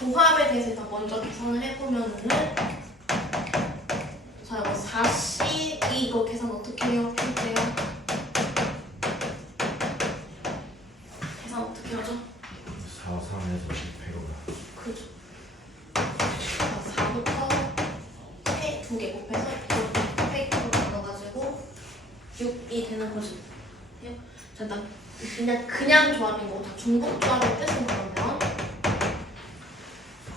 조합에 대해서 일단 먼저 계산을 해보면은 자, 이거 4C 이거 계산 어떻게 해요? 해볼게요. 계산 어떻게 하죠? 4, 3에서 10회로가. 그죠. 자, 4부터 회 2개 곱해서 이거 팩으로 나눠가지고 6이 되는 거죠. 자, 일단 그냥 조합인 거고 다 중복 조합의 뜻은 그러면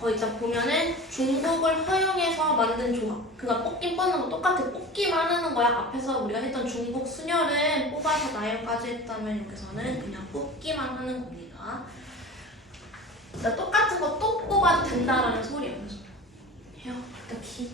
일단 보면은 중복을 허용해서 만든 조합. 그러니까 뽑긴 뽑는 거 똑같아. 뽑기만 하는 거야. 앞에서 우리가 했던 중복 순열은 뽑아서 나열까지 했다면 여기서는 그냥 뽑기만 하는 겁니다. 그러니까 똑같은 거 또 뽑아도 된다라는 소리예요. 그래서 해요. 일단 기.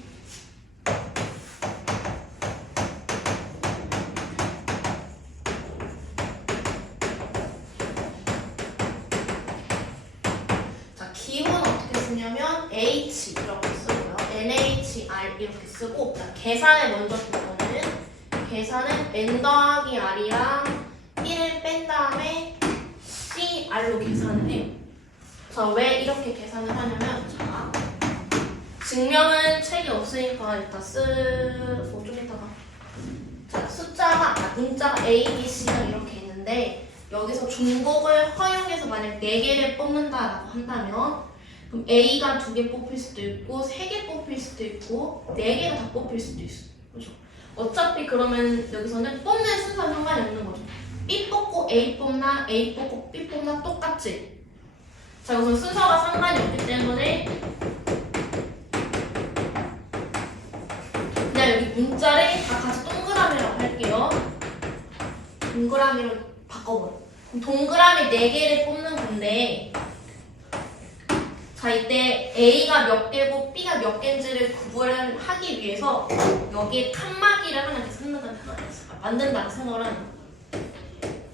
기호는 어떻게 쓰냐면 H 이렇게 쓰고요. NHR 이렇게 쓰고 계산을 먼저 볼 거는 계산은 N 더하기 R이랑 1을 뺀 다음에 CR로 계산을 해요. 자, 왜 이렇게 계산을 하냐면 자, 증명은 책이 없으니까 일단 쓰고 좀 이따가 자, 문자가 A, B, C가 이렇게 있는데 여기서 중복을 허용해서 만약 4개를 뽑는다라고 한다면 그럼 A가 2개 뽑힐 수도 있고 3개 뽑힐 수도 있고 4개가 다 뽑힐 수도 있어. 그렇죠? 어차피 그러면 여기서는 뽑는 순서는 상관이 없는 거죠. B 뽑고 A 뽑나 A 뽑고 B 뽑나 똑같지? 자, 여기서 순서가 상관이 없기 때문에 그냥 여기 문자를 다 같이 동그라미라고 할게요. 동그라미로 바꿔버려. 그럼 동그라미 4개를 뽑는 건데 자, 이때 A가 몇 개고 B가 몇 개인지를 구분을 하기 위해서 여기에 칸막이를 하나 이렇게 만든다고 생각을 하는 거야.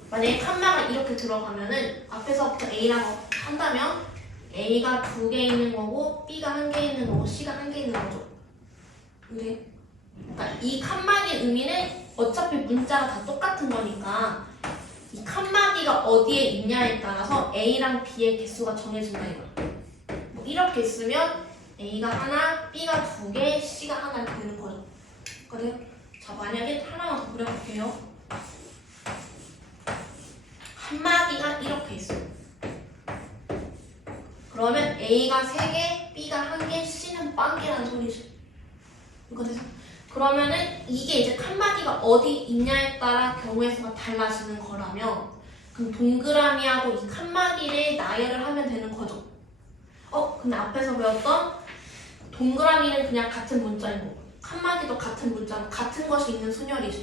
만약에 칸막이 이렇게 들어가면은 앞에서부터 A라고 한다면 A가 2개 있는 거고 B가 1개 있는 거고 C가 1개 있는 거죠. 근데 그러니까 이 칸막이 의미는 어차피 문자가 다 똑같은 거니까 이 칸막이가 어디에 있냐에 따라서 A랑 B의 개수가 정해진다 이거야. 뭐 이렇게 있으면 A가 하나, B가 2개, C가 하나 이렇게 되는 거죠. 그래요? 자, 만약에 하나만 더 그려볼게요. 칸막이가 이렇게 있어. 그러면 A가 3개, B가 1개, C는 빵개라는 소리지. 이거 돼서 그러면은 이게 이제 칸막이가 어디 있냐에 따라 경우의 수가 달라지는 거라면 그럼 동그라미하고 이 칸막이를 나열을 하면 되는 거죠. 근데 앞에서 배웠던 동그라미는 그냥 같은 문자인 거고 칸막이도 같은 문자고 같은 것이 있는 순열이죠.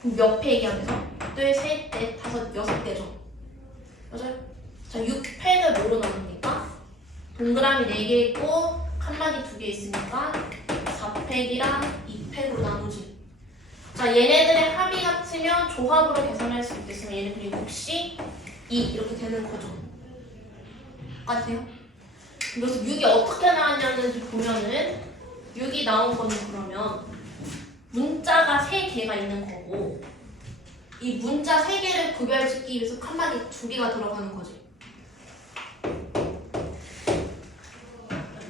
그럼 몇 팩이하면서 둘, 셋, 넷, 다섯, 6개죠. 맞아요? 자, 6팩을 뭐로 나눕니까? 동그라미 4개 있고 칸막이 2개 있으니까 4팩이랑 2팩으로 나누지. 자, 얘네들의 합이 같으면 조합으로 계산할 수 있겠으면 얘는 그리고 혹시 2 이렇게 되는 거죠. 맞아요? 그래서 6이 어떻게 나왔냐는지 보면은 6이 나온 거는 그러면 문자가 3개가 있는 거고 이 문자 3개를 구별짓기 위해서 칸막이 2개가 들어가는 거지.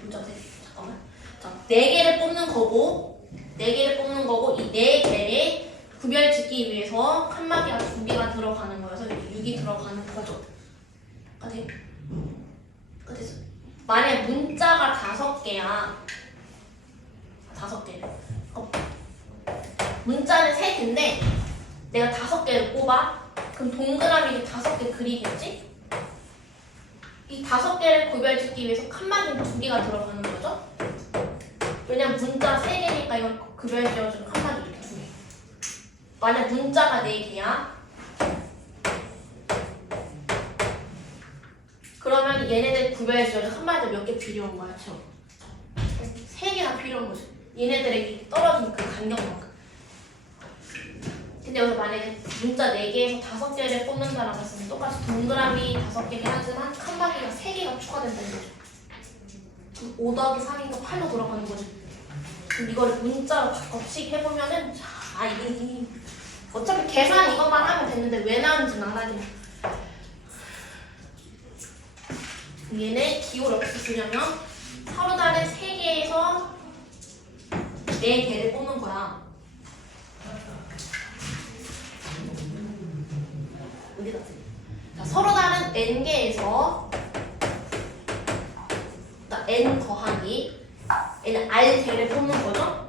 문자 3개. 잠깐만. 자, 4개를 뽑는 거고 이 4개를 구별짓기 위해서 칸막이가 2개가 들어가는 거여서 6이 들어가는 거죠. 그치? 만약 문자가 5개야. 5개. 문자는 3개인데 내가 5개를 뽑아. 그럼 동그라미 5개 그리겠지? 이 5개를 구별짓기 위해서 칸막이는 2개가 들어가는 거죠. 왜냐면 문자 3개니까 이걸 구별지어주면 칸막이 이렇게 2개. 만약 문자가 4개야. 그러면 얘네들 구별지어서 칸막이가 몇 개 필요한 거야, 지금? 3개가 필요한 거지. 얘네들에게 떨어진 그 간격만큼. 근데 여기서 만약에 문자 4개에서 5개를 뽑는다라고 했으면 똑같이 동그라미 5개긴 하지만 칸막이가 3개가 추가된다는 거죠. 그럼 5 더하기 3이니까 8로 돌아가는 거지. 그럼 이걸 문자로 바꿔씩 해보면은 이게 어차피 계산 이것만 하면 됐는데 왜 나오는지는 알아야 돼. 얘네 기호를 어떻게 쓰냐면 서로 다른 3개에서 4개를 뽑는 거야. 어디 갔지? 자, 서로 다른 n개에서 n 더하기 얘는 r개를 뽑는 거죠?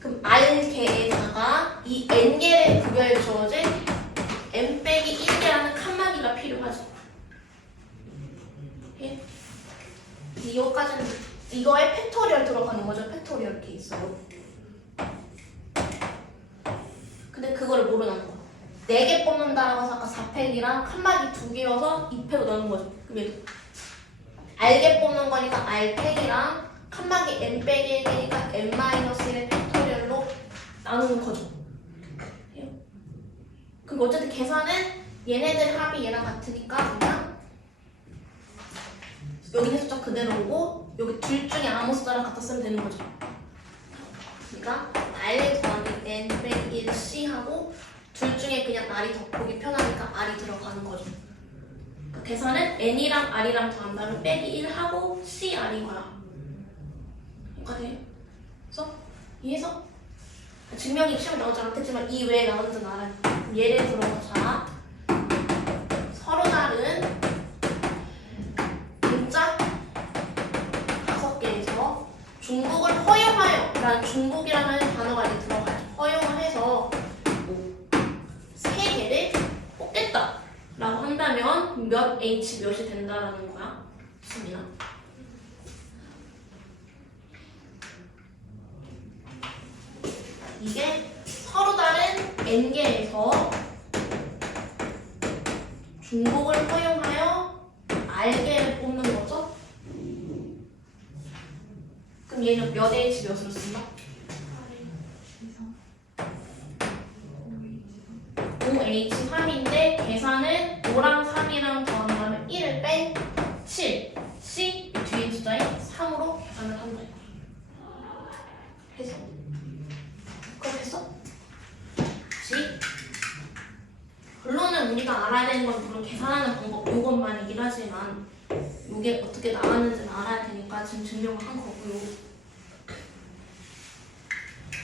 그럼 r개에다가 이 n개를 구별 주어진 n 빼기 1개라는 칸막이가 필요하죠. 오케이? 이거까지는 이거에 팩토리얼 들어가는 거죠. 팩토리얼 케이스로. 근데 그거를 모르는 거야. 4개 뽑는다라고 해서 아까 4팩이랑 칸막이 2개여서 2팩으로 넣는 거죠. 그럼 얘도 R개 뽑는 거니까 R팩이랑 칸막이 n 빼기 1개니까 n-1의 팩토리얼로 나누는 거죠. 그럼 어쨌든 계산은 얘네들 합이 얘랑 같으니까 그냥 여기 해수적 그대로고 여기 둘 중에 아무 숫자랑 갖다 쓰면 되는 거죠. 그러니까 R 더하기 n 빼기 1 C 하고 둘 중에 그냥 R이 더 보기 편하니까 R이 들어가는 거죠. 그러니까 계산은 n이랑 R이랑 더한 다음에 빼기 1 하고 C R인 거야. 여기까지 그래서 이해해서 증명이 시험에 나오지 않겠지만 이 외에 나오는지는 알아요. 예를 들어서 서로 다른 문자 5개에서 중복을 허용하여 라는 중복이라는 단어가 이제 들어가요. 허용을 해서 3개를 뽑겠다 라고 한다면 몇 H 몇이 된다라는 거야. 좋습니다. 이게 서로 다른 n개에서 중복을 허용하여 r개를 뽑는 거죠. 그럼 얘는 몇 h 몇으로 쓴다? 5h3인데 계산은 5랑 3이랑 더하면 1을 뺀 7 C 뒤에 숫자인 3으로 계산을 한다. 해서 그럼 됐어? 결론은 우리가 알아야 되는 건 물론 계산하는 방법 이것만이긴 하지만 이게 어떻게 나왔는지는 알아야 되니까 지금 증명을 한 거고요.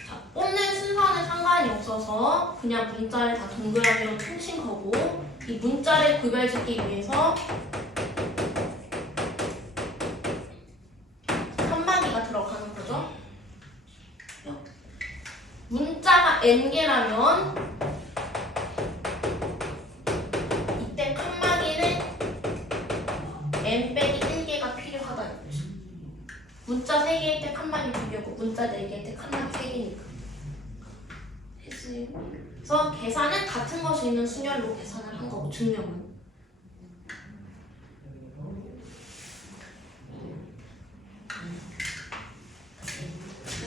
자, 뽑는 순서는 상관이 없어서 그냥 문자를 다 동그라미로 퉁친 거고 이 문자를 구별짓기 위해서 칸막이가 들어가는 거죠. 문자가 n개라면 이때 칸막이는 n 빼기 1개가 필요하다 이거지. 문자 3개일 때 칸막이 2개고 문자 4개일 때 칸막이 3개니까 됐어요. 그래서 계산은 같은 것이 있는 순열로 계산을 한 거고 증명은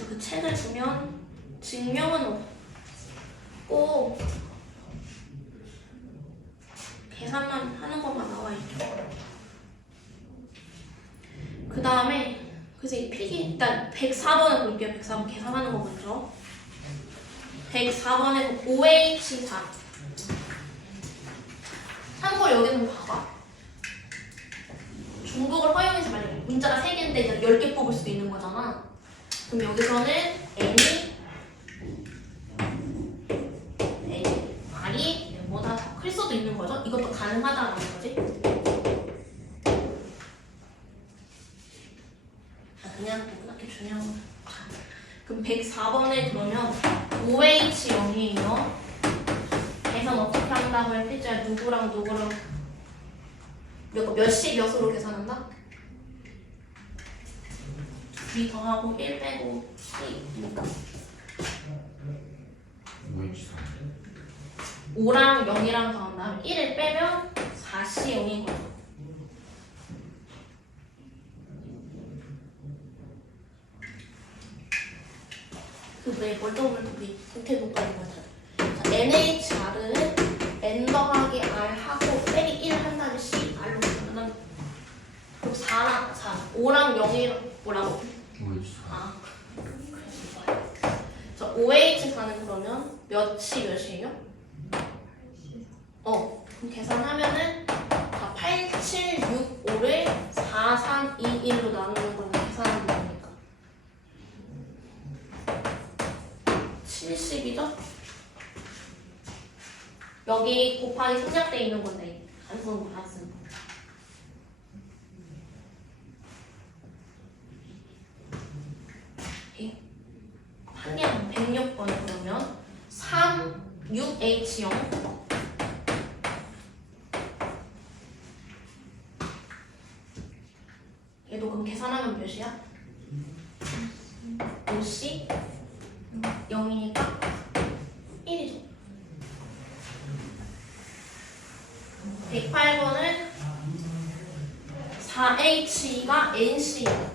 그 책을 보면 증명은 없고 계산만 하는 것만 나와 있죠. 그 다음에 그래서 이 필기 일단 104번을 볼게요. 104번 계산하는 거 먼저. 104번에서 5H4 참고로 여기는 봐봐. 중복을 허용해서 만약에 문자가 3개인데 10개 뽑을 수도 있는 거잖아. 그럼 여기서는 n이 R이 뭐다 더 클 수도 있는 거죠. 이것도 가능하다는 거지. 그냥 그렇게 중요한 거. 그럼 104번에 그러면 5H0이에요. 계산 어떻게 한다고 했지? 누구랑 누구랑 몇씩 몇으로 계산한다? 2 더하고 1 빼고 C니까 5랑 0이랑 더한 다음에 1을 빼면 4C 0인 거죠. 그왜 멀쩡한 우리 국태도까지 맞아. 자, NHR은 N 더하기 R 하고 빼기 1 한 다음에 C R로 계산하면 그럼 4랑 4, 5랑 0이 뭐라고? 5H4. 아, 그래서 5H4는 그러면 몇이 몇이에요? 그럼 계산하면은 8, 7, 6, 5를 4 4, 3, 2, 1로 나누는 건 계산하면 되니까 70이죠? 여기 곱하기 생략되어 있는 건데 단순 받았습니다. 한 개는 106번 그러면 3, 6H0 얘도 그럼 계산하면 몇이야? 5C 0이니까 1이죠. 108번은 4H2가 NC야.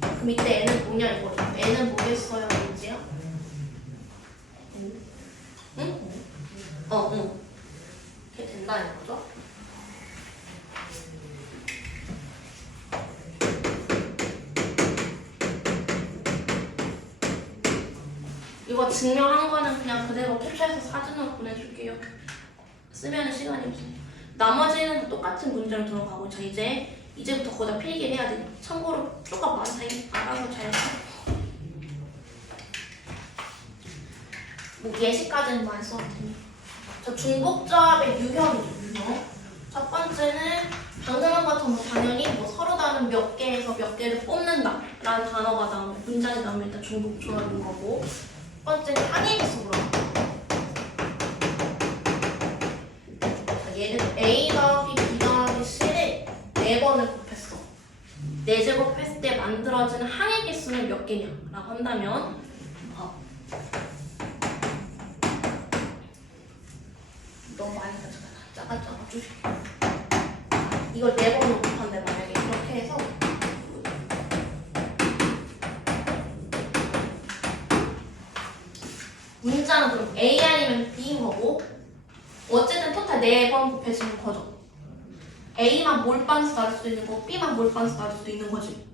그럼 이때 N은 뭐냐 이거죠? N은 뭐겠어요? 이제요? 응? 응. 이렇게 된다는 거죠? 이거 증명한 거는 그냥 그대로 캡처해서 사진으로 보내줄게요. 쓰면 시간이 없어요. 나머지는 똑같은 문제로 들어가고 자 이제부터 거기다 필기해야 돼. 참고로 쪼가 많으니 알아서 잘 해. 뭐 예시까지는 많이 써도 되니까. 자 중복조합의 유형이죠. 유형. 첫 번째는 방금 한 것처럼 당연히 뭐 서로 다른 몇 개에서 몇 개를 뽑는다 라는 단어가 나오면 문장이 나오면 일단 중복조합인 거고 첫 번째는 항해계속으로 얘는 A 더하기 B 더하기 C를 4번을 곱했어. 4제곱했을 때 만들어지는 항의 개수는 몇 개냐? 라고 한다면 너무 많이 작아져가지고 이걸 4번으로 곱한데 만약에 이렇게 해서 문자는 그럼 A 아니면 B인 거고 어쨌든 토탈 4번 곱해지는 거죠. A만 몰반수 나올 수도 있는 거고 B만 몰반수 나올 수도 있는 거지.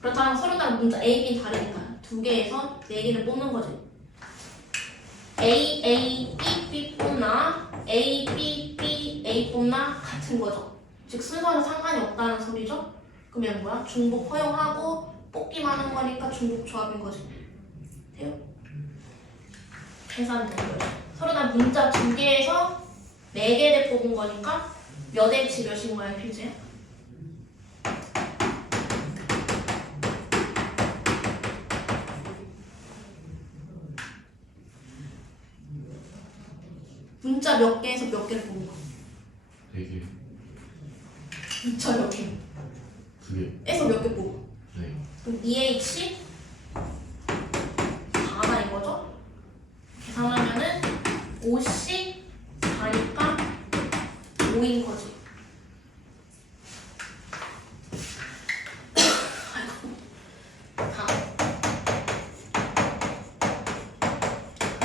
그렇다면 서로 다른 문자 A, B는 다르니까 2개에서 4개를 뽑는 거지. A, A, B, B 뽑나 A, B, B, A 뽑나 같은 거죠. 즉 순서는 상관이 없다는 소리죠. 그러면 뭐야? 중복 허용하고 뽑기만 하는 거니까 중복 조합인 거지. 돼요? 계산된 거예요. 서로 다른 문자 2개에서 4개를 뽑은 거니까 몇 H 몇인 거야, 필지야? 문자 몇 개에서 몇 개를 뽑은 거야? 4개. 문자 몇 개? 2개. 에서 몇 개 뽑아? 네. 그럼 2H 4가 이거죠? 계산하면은 5C 4니까 5인 거지.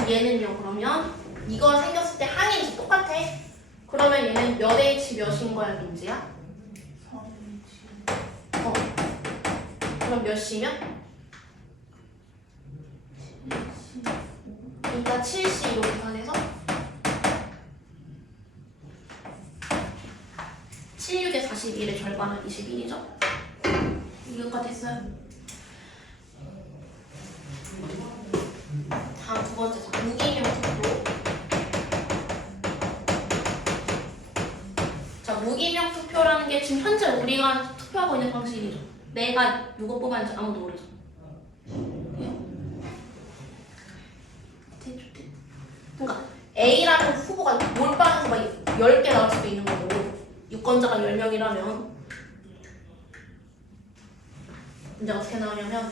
얘는요 그러면 이거 생겼을 때 항이 똑같아. 그러면 얘는 몇 H 몇인 거야 민지야? 그럼 몇 C면? 그러니까 7C로 계산해서 76에 41의 절반은 21이죠? 이거가 됐어요. 다음 두 번째 무기명 투표. 자, 무기명 투표라는 게 지금 현재 우리가 투표하고 있는 방식이죠. 내가 누구 뽑았는지 아무도 모르죠. 그러니까 A라는 후보가 몰빵해서 막 10개 나올 수도 있는 거고 유권자가 10명이라면 이제 어떻게 나오냐면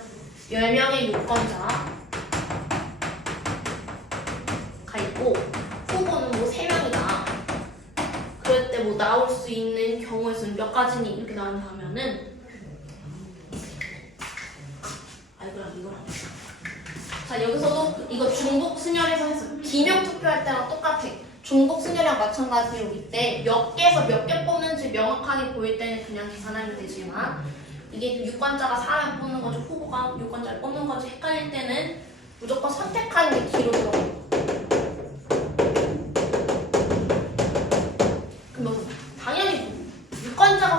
10명의 유권자가 있고 후보는 뭐 3명이다. 그럴 때 뭐 나올 수 있는 경우의 수는 몇 가지니 이렇게 나온다 하면은 이거랑 자 여기서도 이거 중복 순열해서 했어. 기명 투표할 때랑 똑같아. 중복 순열이랑 마찬가지로 이때 몇 개에서 몇 개 뽑는지 명확하게 보일 때는 그냥 계산하면 되지만 이게 유권자가 사람을 뽑는 거지 후보가 유권자를 뽑는 거지 헷갈릴 때는 무조건 선택하는 게 뒤로 들어가요. 그럼 당연히 유권자가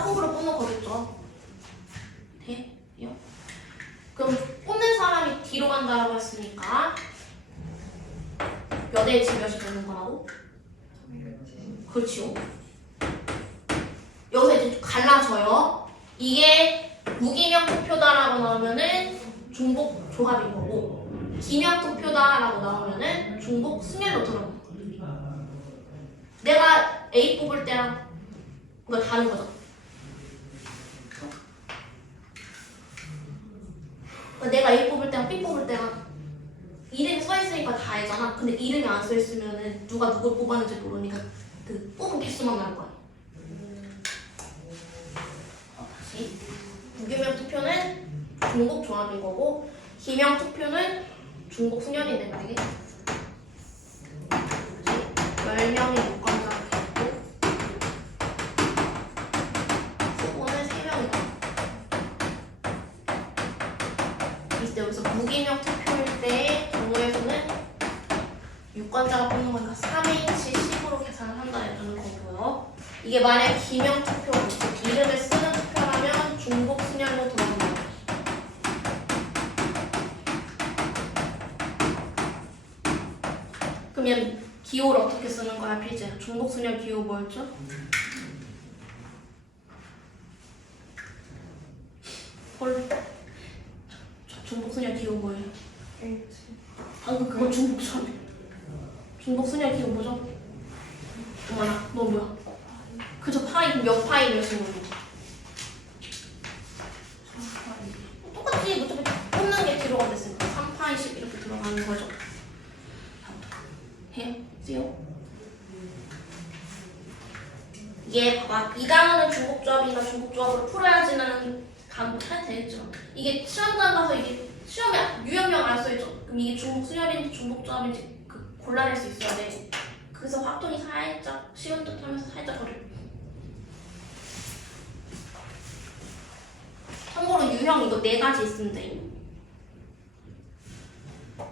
몇 A치 몇이 되는 거라고? 그렇지요. 여기서 이제 갈라져요. 이게 무기명 투표다라고 나오면은 중복 조합인 거고, 기명 투표다라고 나오면은 중복 승렬로 들어가는 거예요. 내가 A 뽑을 때랑 뭔가 다른 거죠. 그러니까 내가 A 뽑을 때랑 B 뽑을 때랑 이름이 써있으니까 다 알잖아. 근데 이름이 안 써있으면은 누가 누굴 뽑았는지 모르니까 그 뽑은 개수만 나올 거야. 다시 무기명 투표는 중복 조합인 거고, 기명 투표는 중복 승연이 된다. 이게 10명의 유권자가 있고 후보는 3명이다. 이때 여기서 무기명 투표일 때의 경우에서는 유권자가 뽑는 거니까 3H 10으로 계산을 한다는 거고요. 이게 만약 기명 투표, 이름을 쓰는 투표라면 중복 승연으로 들어간다. 그러면 기호를 어떻게 쓰는 거야, 필재? 중복 승연 기호 뭐였죠? 헐. 중복 승연 기호 뭐예요? 방금 그거 중복 승연. 중복 승연 기호 뭐죠? 어머나, 너 뭐야? 그저 파이 몇 파이 몇인 거고? 똑같이 어차피 뽑는 게 뒤로 가겠으니까 3파이씩 이렇게 들어가는 거죠. 해요? 쓰요? 이게 봐봐, 이 단어는 중복조합이나 중복조합으로 풀어야지는 감 잘 되겠죠. 이게 시험장 가서 이게 시험에 유형명 안 써있죠. 그럼 이게 중복 수열인지 중복조합인지 그 골라낼 수 있어야 돼. 그래서 확통이 살짝 쉬운 듯 하면서 살짝 어려. 참고로 유형 이거 4가지 있으면 돼.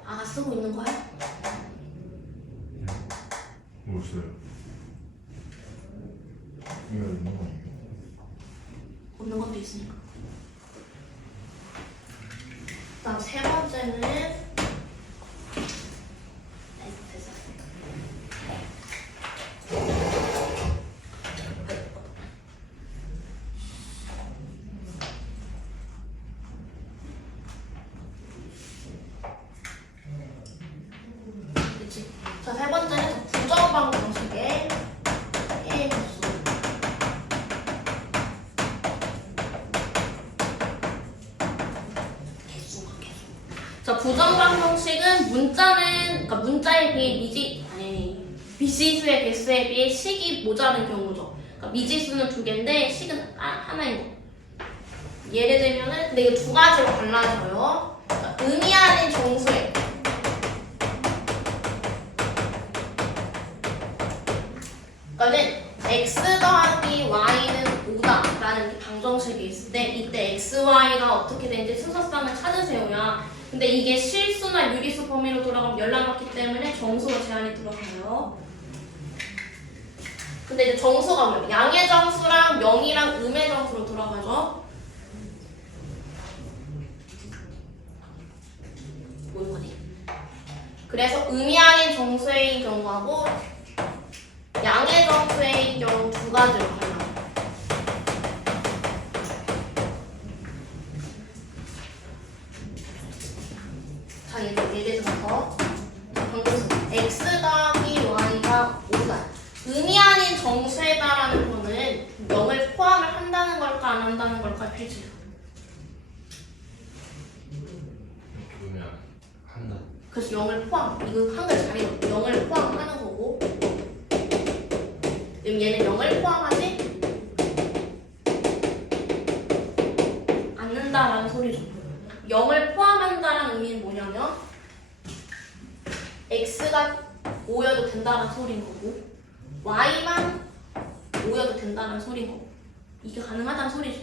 아, 쓰고 있는 거야? 뭐 써요? 이거 있는 거 아니에요? 없는 것도 있으니까. 그다음 세 번째는 됐어. 그렇지. 자, 세 번째는 부정방 방식의 개수. 자, 부정방 형식은 문자는, 그러니까 문자에 비해 미지수의 개수에 비해 식이 모자른 경우죠. 그러니까 미지수는 2개인데 식은 하나인 거. 예를 들면은, 근데 이거 2가지로 갈라져요. 그러니까 의미 아닌 정수의. 그러니까는 x 더하기 y는 5다 라는 방정식이 있을 때 이때 x, y가 어떻게 되는지 순서상을 찾으세요야. 근데 이게 실수나 유리수 범위로 돌아가면 열나놨기 때문에 정수로 제한이 들어가요. 근데 이제 정수가 뭐예요? 양의 정수랑 명이랑 음의 정수로 돌아가죠. 뭔 거지? 그래서 음이 아닌 정수의 경우하고 양의 정수의 경우 2가지로 갈라요. 자, 예를 들어서 방금 x 더하기 y가 5다. 의미 아닌 정수에다라는 거는 0을 포함을 한다는 걸까 안 한다는 걸까 필지요. 그러면 한다. 그래서 0을 포함. 이거 한글 잘 읽어. 0을 포함하는 거고. 그럼 얘는 0을 포함하지 않는다라는 소리죠. 0을 포함한다라는 의미는 뭐냐면 x가 5여도 된다는 소리인 거고 y만 5여도 된다는 소리인 거고 이게 가능하다는 소리죠.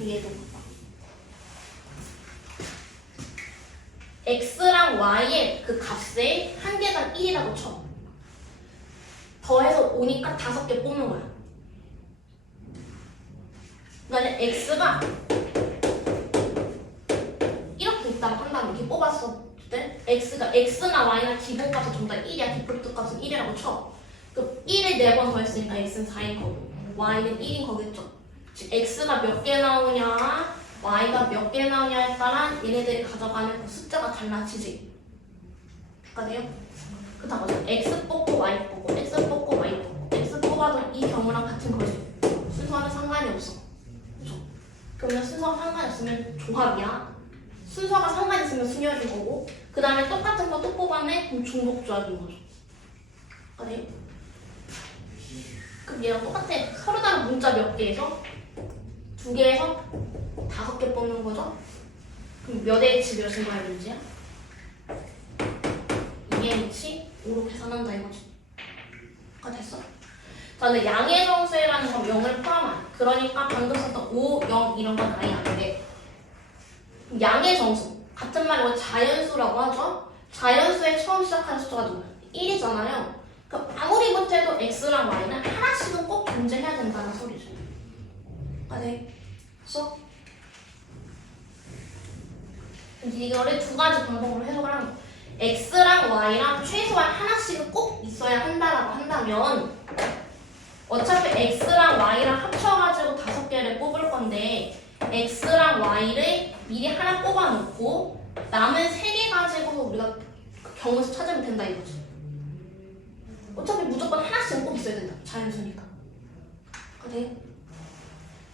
이해도 봐봐. x랑 y의 그 값에 한 개당 1이라고 쳐. 더해서 오니까 5개 뽑는 거야. 그러니까 x가 이렇게 있다고 한다면 이렇게 뽑았을 때 x가 x나 y나 기본값은 전부 다 1이야. 디폴트 값은 1이라고 쳐. 그럼 1을 4번 더했으니까 x는 4인 거고 y는 1인 거겠죠. 즉 x가 몇 개 나오냐 y가 몇 개 나오냐에 따라 얘네들이 가져가는 그 숫자가 달라지지. 그러니까 그렇다고 하죠. x 뽑고 y 뽑고 x 뽑고 y 뽑고 x 뽑아도 이 경우랑 같은 거지. 순서와는 상관이 없어. 그렇죠? 그러면 순서가 상관이 없으면 조합이야. 순서가 상관이 있으면 순열인 거고 그 다음에 똑같은 거 또 뽑았네? 그럼 중복 조합인 거죠. 그래요? 그럼 얘랑 똑같아. 서로 다른 문자 몇 개에서 2개에서 5개 뽑는 거죠? 그럼 몇 H 몇인 거야, 문제야? 2H 5로 계산한다 이거지. 됐어? 자, 근데 양의 정수라는 건 0을 포함한. 그러니까 방금 썼던 5, 0 이런 건 아예 안 돼. 양의 정수. 같은 말로 자연수라고 하죠? 자연수의 처음 시작하는 숫자가 누구야? 1이잖아요. 그럼 아무리 못해도 x랑 y는 하나씩은 꼭 존재해야 된다는 소리죠. 네. 그래서 이거를 2가지 방법으로 해석을 하는 거야. x랑 y랑 최소한 하나씩은 꼭 있어야 한다라고 한다면 어차피 x랑 y랑 합쳐가지고 5개를 뽑을 건데 x랑 y를 미리 하나 뽑아놓고 남은 3개 가지고 우리가 그 경우에서 찾으면 된다 이거지. 어차피 무조건 하나씩은 꼭 있어야 된다. 자연수니까. 그래?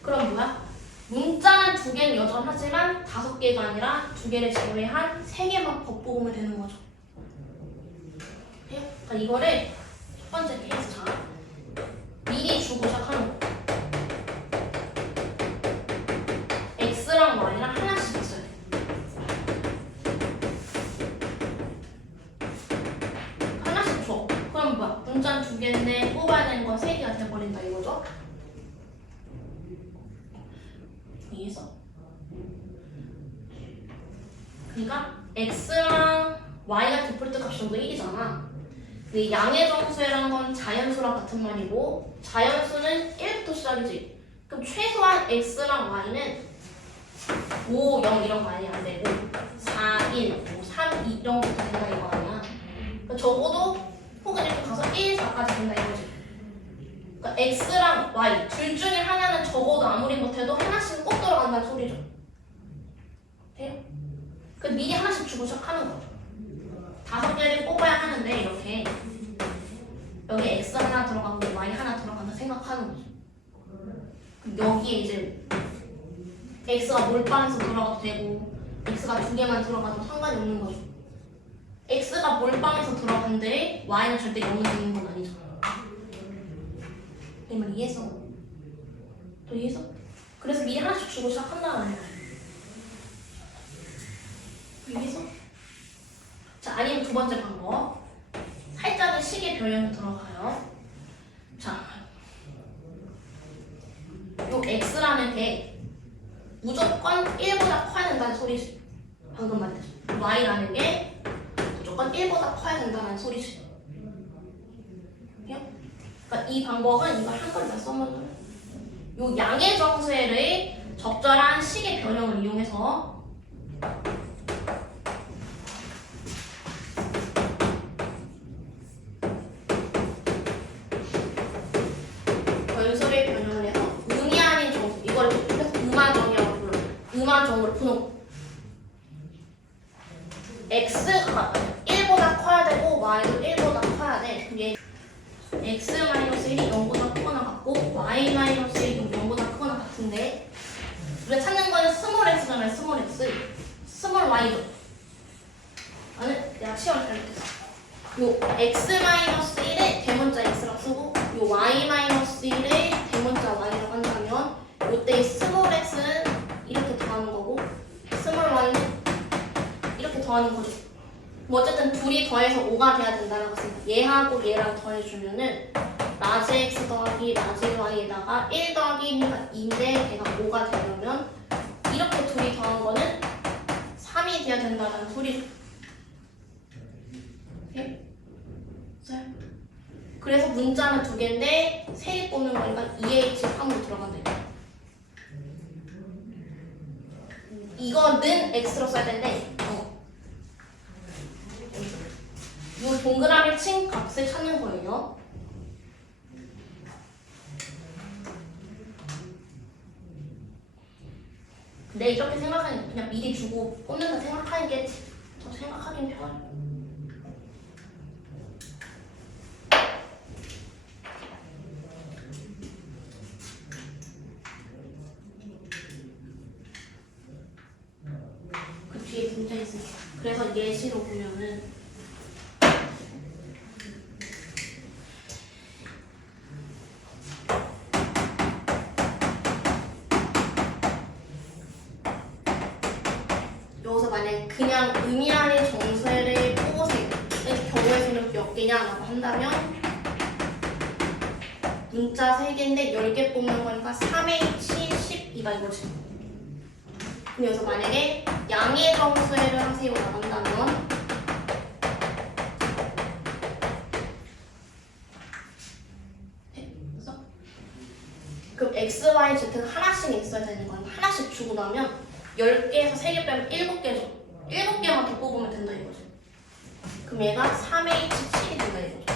그럼 뭐야? 문자는 2개는 여전하지만 5개가 아니라 2개를 제외한 3개만 더 뽑으면 되는 거죠. 그러니까 이거를 첫 번째 케이스 자 미리 주고 시작하는 거. x랑 y랑 하나씩 있어야 돼. 하나씩 줘. 그럼 뭐야? 문자는 2개인데 뽑아야 되는 건 3개가 돼버린다 이거죠? 이해서? 그러니까 x랑 y가 디폴트 값이 전부 1이잖아. 근데 양의 정수라는 건 자연수랑 같은 말이고 자연수는 1부터 시작이지. 그럼 최소한 x랑 y는 5, 0 이런 거 아니야 안 되고 4, 1, 5, 3, 2 이런 것도 된다 이거 아니야. 그러니까 적어도 혹은 이렇게 가서 1, 4까지 된다 이거지. 그러니까 x랑 y 둘 중에 하나는 적어도 아무리 못해도 하나씩 꼭 들어간다는 소리죠. 돼요? 그 미리 하나씩 주고 시작하는 거죠. 5개를 뽑아야 하는데 이렇게 여기 x 하나 들어가고 y 하나 들어간다 생각하는 거죠. 그럼 여기에 이제 x가 몰빵해서 들어가도 되고 x가 2개만 들어가도 상관이 없는 거죠. x가 몰빵해서 들어간데 y는 절대 0이 되는 건 아니잖아. 내 말 이해했어? 또 이해했어? 그래서 미리 하나씩 주고 시작한다는 말이야. 이해했어? 자, 아니면 2번째 방법. 살짝의 식의 변형이 들어가요. 자, 요 x라는 게 무조건 1보다 커야 된다는 소리지. 방금 말했죠. y라는 게 무조건 1보다 커야 된다는 소리지. 그러니까 이 방법은 이걸 한글 다 써놓으면 요 양의 정수를 적절한 식의 변형을 이용해서 변수를 변형을 해서 음이 아닌 정수 이걸 그래서 음화정이라고 불러요. 음화정으로 푸는 x가 1보다 커야 되고 y도 1보다 커야 돼. 그게 x-1이 0보다 크거나 같고 y-1이 0보다 크거나 같은데 우리가 찾는 거는 스몰 x잖아요. 스몰 x 스몰 y죠. 나는 내가 시험을 잘못했어. 요 x-1을 대문자 x라고 쓰고 요 y-1을 대문자 y라고 한다면 요때 스몰 x는 이렇게 더하는 거고 스몰 y는 이렇게 더하는 거죠. 뭐 어쨌든 둘이 더해서 5가 돼야 된다라고 했으니까 얘하고 얘랑 더해주면은 라지 x 더하기 라지 y에다가 1 더하기 2인데 걔가 5가 되려면 이렇게 둘이 더한 거는 3이 돼야 된다는 소리죠. 오케이? 그래서 문자는 2개인데 3개 뽑는 거니까 2H3으로 들어간다. 이거는 x로 써야 되는데 동그라미 친 값을 찾는 거예요. 근데 이렇게 생각하니 그냥 미리 주고 뽑는다 생각하는 게 더 생각하기는 편해요. 그 뒤에 문자 있으니까. 그래서 예시로 보면은 여기서 만약에 그냥 의미 아닌 정수를 뽑으세요. 경우의 수는 몇 개냐라고 한다면 문자 3개인데 10개 뽑는 거니까 3H 12가 이거지. 근데 여기서 만약에 양의 정수를 하세요 나간다면 됐어? 그럼 X, Y, Z는 하나씩 있어야 되는 거야. 하나씩 주고 나면 10개에서 3개 빼면 7개죠. 7개만 더 뽑으면 된다 이거지. 그럼 얘가 3H7이 된다 이거죠.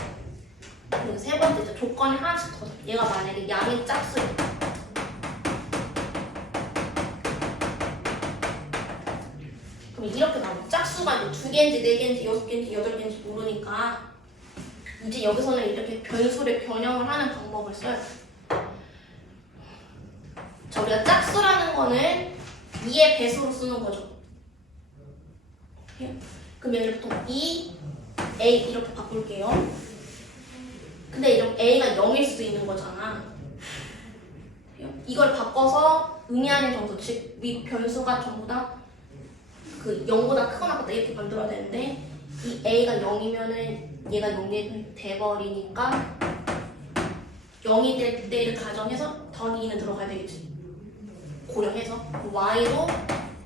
그리고 세 번째 이제 조건이 하나씩 더. 얘가 만약에 양의 짝수야. 그럼 이렇게 나오면 짝수가 이제 2개인지 4개인지 6개인지 8개인지 모르니까 이제 여기서는 이렇게 변수를 변형을 하는 방법을 써요. 자, 우리가 짝수라는 거는 2의 배수로 쓰는 거죠. 그럼 얘를 보통 2, A 이렇게 바꿀게요. 근데 이렇게 A가 0일 수도 있는 거잖아. 이걸 바꿔서 의미하는 정수, 즉 위 변수가 전부 다 그 0보다 크거나 같다 이렇게 만들어야 되는데 이 A가 0이면은 얘가 0이 돼버리니까 0이 될 때를 가정해서 더하기 2는 들어가야 되겠지. 고려해서 Y도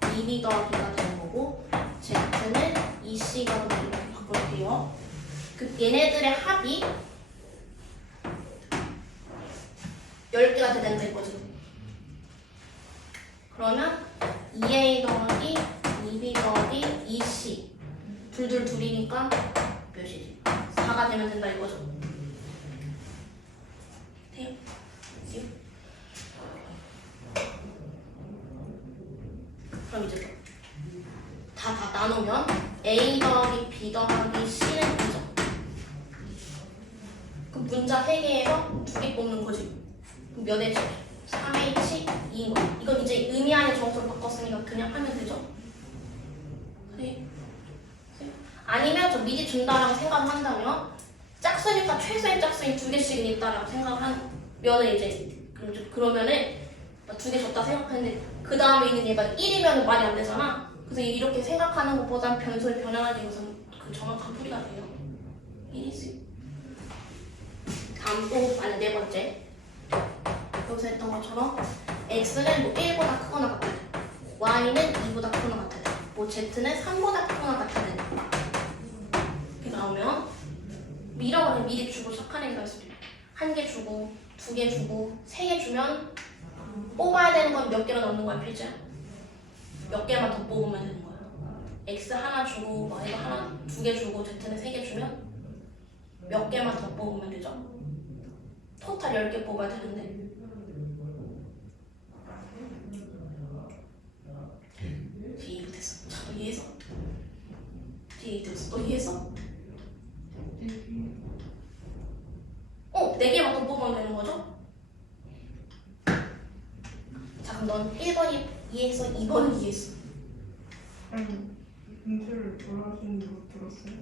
2B 더하기가 되는 거고 Z는 2C가 되는 이렇게 바꿀게요. 그 얘네들의 합이 10개가 된다 이거지. 그러면 2A 더하기 2B 더하기 2C 둘이니까 몇이지? 4가 되면 된다 이거죠. 돼요? 그럼 이제 다 나누면 A 더하기 B 더하기 C는 2죠. 그럼 문자 3개에서 2개 뽑는 거지. 그럼 몇 H? 3H 2인 거야. 이건 이제 의미 안에 정수로 바꿨으니까 그냥 하면 되죠. 네. 아니면 저 미리 준다라고 생각을 한다면 짝수니까 최소의 짝수인 2개씩은 있다라고 생각하면 이제 그러면은 2개 줬다 생각하는데 그 다음에 있는 얘가 1이면 말이 안 되잖아. 그래서 이렇게 생각하는 것보단 변수를 변형하는 것은 그 정확한 풀이가 돼요. 1이지. 다음 또 아니 네 번째. 여기서 했던 것처럼 x는 뭐 1보다 크거나 같아야 돼. y는 2보다 크거나 같아야 돼. 뭐 z는 3보다 크거나 같아야 돼. 이렇게 나오면 밀어버리면 미리 주고 시작하는 애가 있어요. 1개 주고 2개 주고 3개 주면 뽑아야 되는 건 몇 개로 넣는 거야 필지야? 몇 개만 더 뽑으면 되는 거야. x 하나 주고 y가 하나 2개 주고 z는 3개 주면 몇 개만 더 뽑으면 되죠? 토탈 10개 뽑아야 되는데 뒤에 됐어. 자, 너 이해했어? 뒤에 됐어. 너 이해했어? 4개만 더 뽑으면 되는 거죠? 자, 그럼 넌 1번이 이해했어? 2번은 이해했어? 아니, 문제를 뭐라 하시는지 못 들었어요.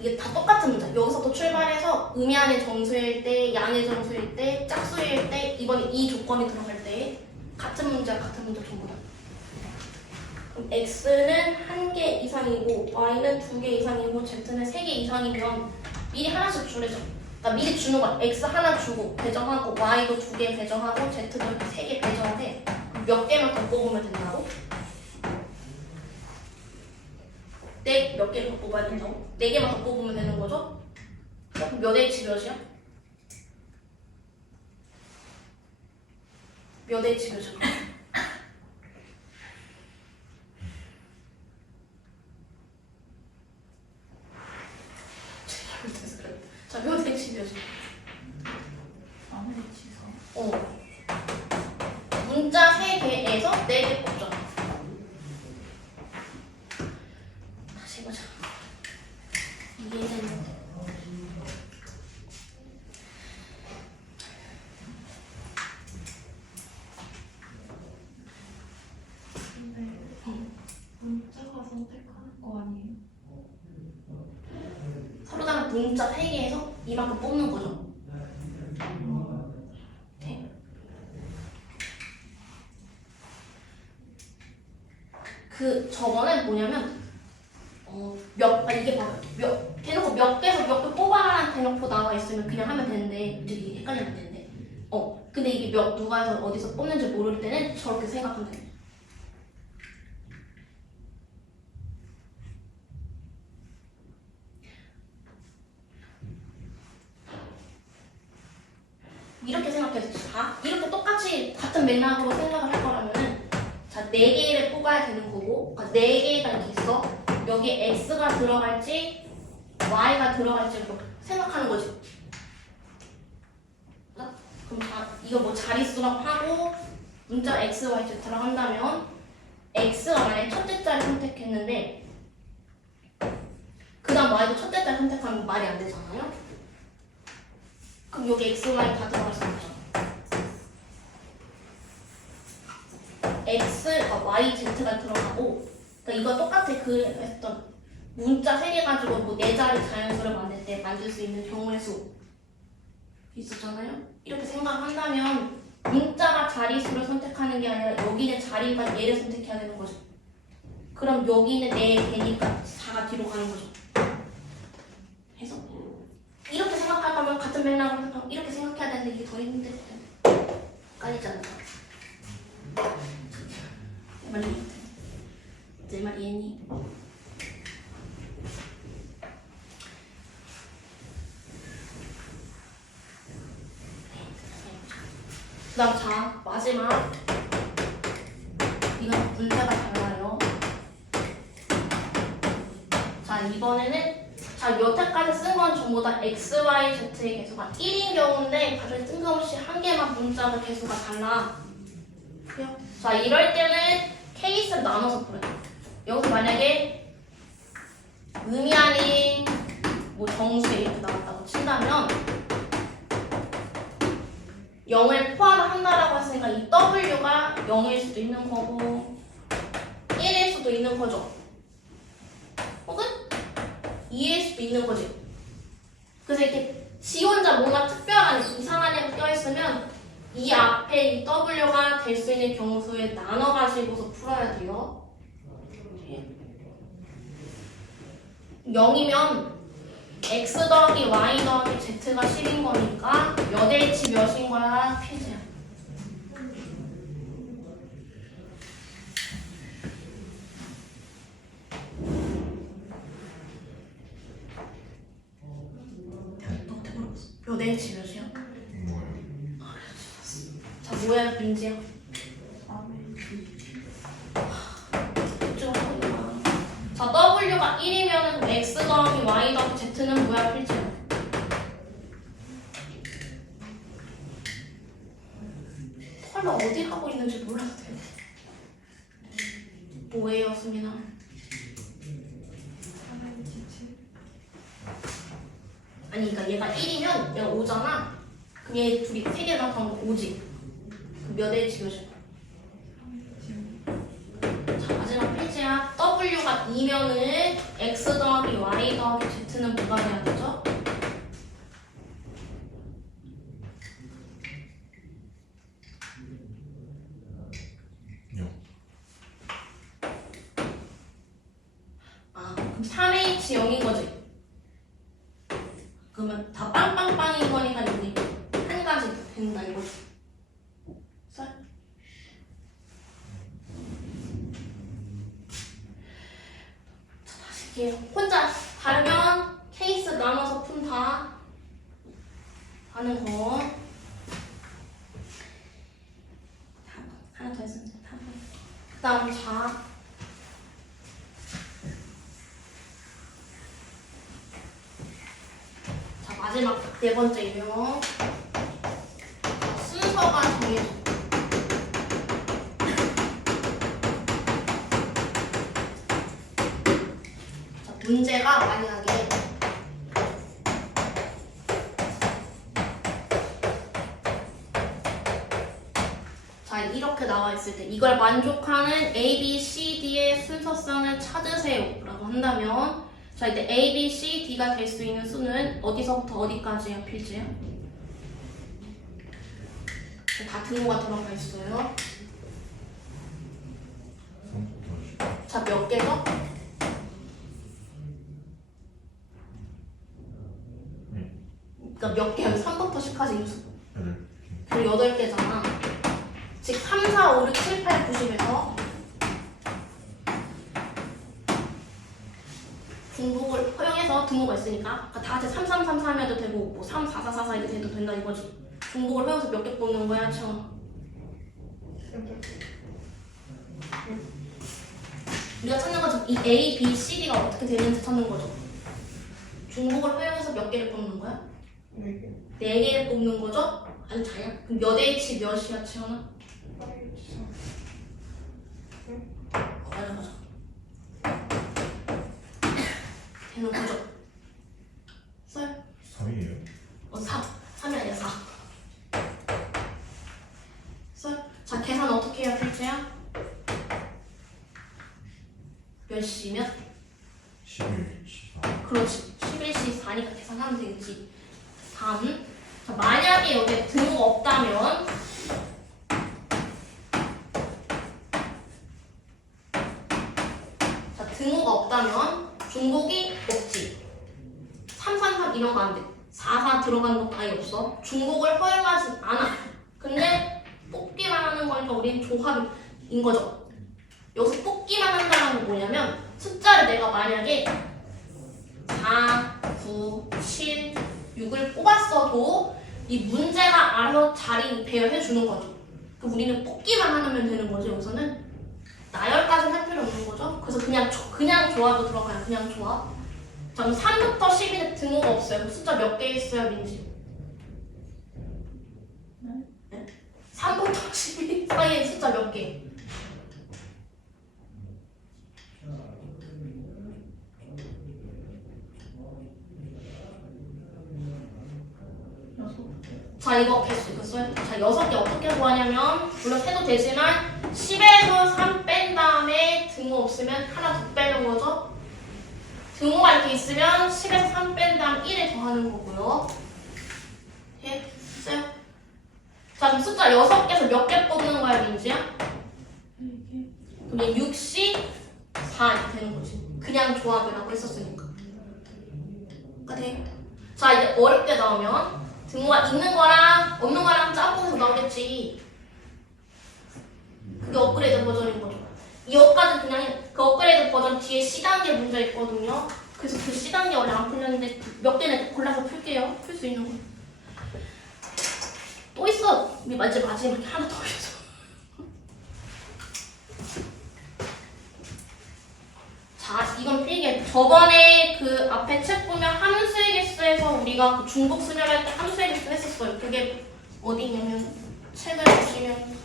이게 다 똑같은 문제. 여기서부터 출발해서 의미 안의 정수일 때, 양의 정수일 때, 짝수일 때, 이번에 이 조건이 들어갈 때 같은 문제 전부 다. 그럼 x는 1개 이상이고 y는 2개 이상이고 z는 3개 이상이면 미리 하나씩 주래죠. 그러니까 미리 주는 거야. x 하나 주고 배정하고 y도 2개 배정하고 z도 3개 배정해. 몇 개만 더 뽑으면 된다고? 몇 개를 더 뽑아야 된다고? 4개만 더 뽑으면 되는 거죠? 그럼 몇 H 몇이야? 몇 H 몇이야? 3개에서 4개 뽑자. 다시 해보자. 이게 되는데. 문자가 선택하는 거 아니에요? 서로 다른 문자 3개에서 이만큼 뽑는 거죠. 네. 저거는 뭐냐면 이게 대놓고 몇 개에서 몇 개 뽑아라는 대놓고 나와 있으면 그냥 하면 되는데 되게 헷갈리면 되는데 근데 이게 누가 해서 어디서 뽑는지 모를 때는 저렇게 생각하면 돼요. 이렇게 생각해서 이렇게 똑같이 같은 맥락으로 생각을 할 거라면은 4개를 뽑아야 되는 거고 그러니까 4개가 이렇게 있어. 여기에 x가 들어갈지 y가 들어갈지 생각하는 거지. 그럼 이거 뭐 자릿수라고 하고 문자 x, y, z라고 한다면 x가 만약에 첫째 자리 선택했는데 그 다음 y도 첫째 자리 선택하면 말이 안 되잖아요. 그럼 여기 x, y 다 들어갈 수 있죠. x, y, z가 들어가고 그러니까 이거 똑같아 했던 문자 3개 가지고 뭐 4자리 자연수를 만들 때 만들 수 있는 경우의 수 있었잖아요. 이렇게 생각한다면 문자가 자리수를 선택하는 게 아니라 여기는 자리가 얘를 선택해야 되는 거죠. 그럼 여기는 4개니까 4가 뒤로 가는 거죠. 해서 이렇게 생각할 거면 같은 맥락으로 생각하면 이렇게 생각해야 되는데 이게 더 힘들 때 헷갈리잖아. 내 말 이해니? 그 다음 마지막 이건 문제가 달라요. 이번에는 여태까지 쓴 건 전부 다 x, y, z의 개수가 1인 경우인데 가장 뜬금없이 한 개만 문자의 개수가 달라. 이럴 때는 케이스를 나눠서 풀어요. 여기서 만약에 의미 아닌 정수에 이렇게 나왔다고 친다면 0을 포함한다라고 했으니까 이 w가 0일 수도 있는 거고 1일 수도 있는 거죠. 혹은 2일 수도 있는 거지. 그래서 이렇게 지 혼자 뭔가 특별한 이상한 애가 껴있으면 이 앞에 이 w가 될 수 있는 경우수에 나눠가지고서 풀어야 돼요. 0이면 x 더하기 y 더하기 z가 10인 거니까 몇 h 몇인 거야? 퀴즈야. 너한테 물어봤어. 몇 h 몇이야? 뭐예요? 뭐야 민지야? w가 1이면 x 더하기 y 더하기 z는 뭐야 필지야? 설마 어디 하고 있는지 몰라도 돼. 뭐예요 수민아? 아니 그러니까 얘가 1이면 얘가 5잖아. 그럼 얘 둘이 3개 나타나면 5지. 그럼 몇 h 몇이야? 마지막 페이지야. w가 2면은 x 더하기 y 더하기 z는 뭐가 돼야 되죠? 그럼 3h 0인 거지? 그러면 다 빵빵빵인 거니까 여기 한 가지 된다 이거지. 혼자 다르면 케이스 나눠서 푼다 하는 거. 하나 더 했으면 돼. 그 다음 마지막 4번째 유형. 순서가 정해져. 문제가 만약에 자 이렇게 나와 있을 때 이걸 만족하는 A, B, C, D의 순서상을 찾으세요 라고 한다면 자 이때 A, B, C, D가 될 수 있는 수는 어디서부터 어디까지예요 필지요? 다 등호가 들어가 있어요. 자 몇 개죠? 그러니까 몇 개야? 3부터 10까지 인수. 그리고 8개잖아. 즉 3, 4, 5, 6, 7, 8, 90에서 중복을 허용해서 등호가 있으니까 그러니까 다 같이 3, 3, 3, 3 해도 되고 뭐 3, 4, 4, 4, 4 이렇게 해도 된다 이거지. 중복을 허용해서 몇 개 뽑는 거야, 채원아? 우리가 찾는 건 이 A, B, C, D가 어떻게 되는지 찾는 거죠. 중복을 허용해서 몇 개를 뽑는 거야? 4개를 뽑는 거죠? 아니 자야? 그럼 몇 H 몇이야 채원아? 맞아 맞아. 되는 거죠? 썰? 3이에요? 3이 아니라 4. 썰? 자 계산 어떻게 해야 될지야? 몇 시면? 11시 그렇지. 11시 4니까 계산하면 되겠지. 다음. 자, 만약에 여기에 등호가 없다면 자, 등호가 없다면 중복이 없지. 3, 3, 3 이런 거 안 돼. 4, 4 들어가는 것도 아예 없어. 중복을 허용하진 않아. 근데 뽑기만 하는 거니까 우리는 조합인 거죠. 여기서 뽑기만 한다는 건 뭐냐면 숫자를 내가 만약에 4, 9, 7, 6을 뽑았어도 이 문제가 알아서 자리 배열해 주는 거죠. 그럼 우리는 뽑기만 하면 되는 거죠. 여기서는 나열까지 할 필요 없는 거죠. 그래서 그냥 조합으로 들어가요. 그냥 조합. 자, 그럼 3부터 10에 등호가 없어요. 그럼 숫자 몇 개 있어요, 민지? 네? 3부터 12 사이에 숫자 몇 개? 자 이거 개수 있어요? 자 6개 어떻게 구하냐면 물론 세도 되지만 10에서 3 뺀 다음에 등호 없으면 하나 더 빼는 거죠. 등호가 이렇게 있으면 10에서 3 뺀 다음 1을 더하는 거고요. 예? 됐어요? 자 그럼 숫자 6개에서 몇 개 뽑는 거야 민지야? 그럼 64 이렇게 되는 거지. 그냥 조합이라고 했었으니까. 자 이제 어렵게 나오면 등호가 있는 거랑 없는 거랑 짝꿍해서 나오겠지. 그게 업그레이드 버전인 거죠. 이것까지 그냥 그 업그레이드 버전 뒤에 C단계 문제 있거든요. 그래서 그 C단계 원래 안 풀렸는데 몇 개는 골라서 풀게요. 풀 수 있는 거. 또 있어. 마지막에 하나 더 있어. 자, 이건 필기. 저번에 그 앞에 책 보면 함수의 개수에서 우리가 그 중복 수렴할 때 함수의 개수 했었어요. 그게 어디 있냐면 책을 보시면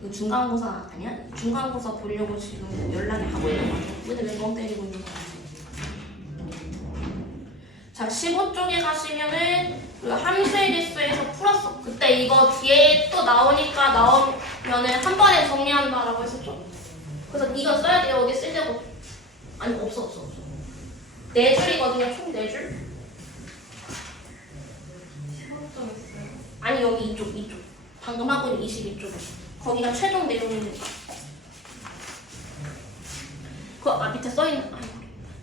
이거 중간고사 아니야? 중간고사 보려고 지금 연락이 하고 있는 거 같아요. 근데 왜 멍 때리고 있는 거 같아요. 자, 15쪽에 가시면은 그 함수의 개수에서 풀었어. 그때 이거 뒤에 또 나오면은 한 번에 정리한다라고 했었죠. 그래서 이거 써야 돼요. 어디 쓸 데가 아니 없어. 4줄이거든요. 총 4줄. 15점 있어요. 아니 여기 이쪽. 방금 하고 있는 22쪽. 거기가 최종 내용이니까. 그 밑에 써있는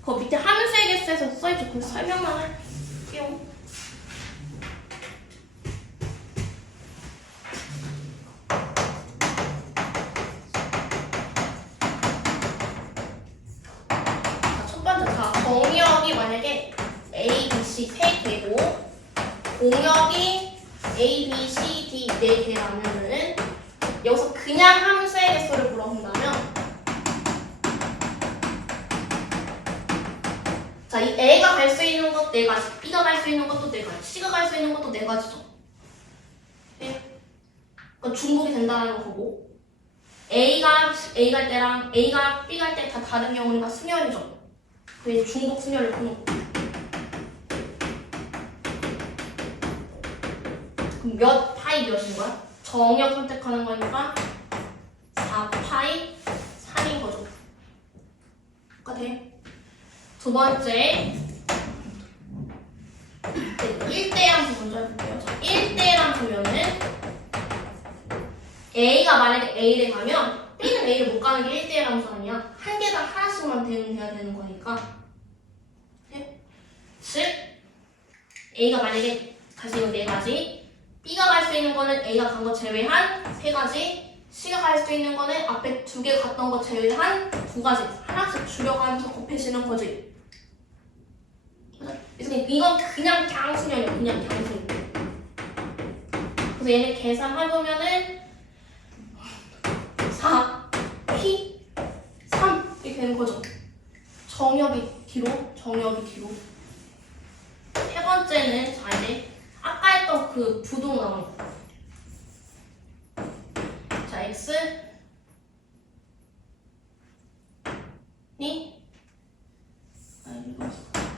그 밑에 함수의 개수에서 써있죠. 그 설명만 할게요. 공역이 만약에 A, B, C 3개고 공역이 A, B, C, D 4개라면은 여기서 그냥 함수의 개수를 물어본다면 자, 이 A가 갈 수 있는 것 4가지, B가 갈 수 있는 것도 4가지, C가 갈 수 있는 것도 4가지죠. 네? 그러니까 중복이 된다는 거고 A가 갈 때랑 A가 B 갈 때 다 다른 경우니까 순열이죠. 그래서 중복 순열을 푸는 거. 그럼 몇 파이 몇인 거야? 정역 선택하는 거니까 4파이 3인 거죠. 똑같아요. 두 번째 1대랑 먼저 해볼게요. 자, 1대랑 보면은 A가 만약에 A를 가면 B는 A를 못 가는 게 1대1 함수 아니야. 한 개당 하나씩만 돼야 되는 거니까. 네? 즉 A가 만약에 갈 수 있는 네 가지, B가 갈 수 있는 거는 A가 간 거 제외한 세 가지, C가 갈 수 있는 거는 앞에 두 개 갔던 거 제외한 두 가지. 하나씩 줄여가면서 곱해지는 거지. 그래서 이건 그냥 강수열이야. 그냥 강수열. 그래서 얘는 계산해보면은 4, P, 3 이렇게 되는 거죠. 정역이 뒤로, 정역이 뒤로. 세 번째는 자 이제 아까 했던 그 부동 나오는 거. 자 X 니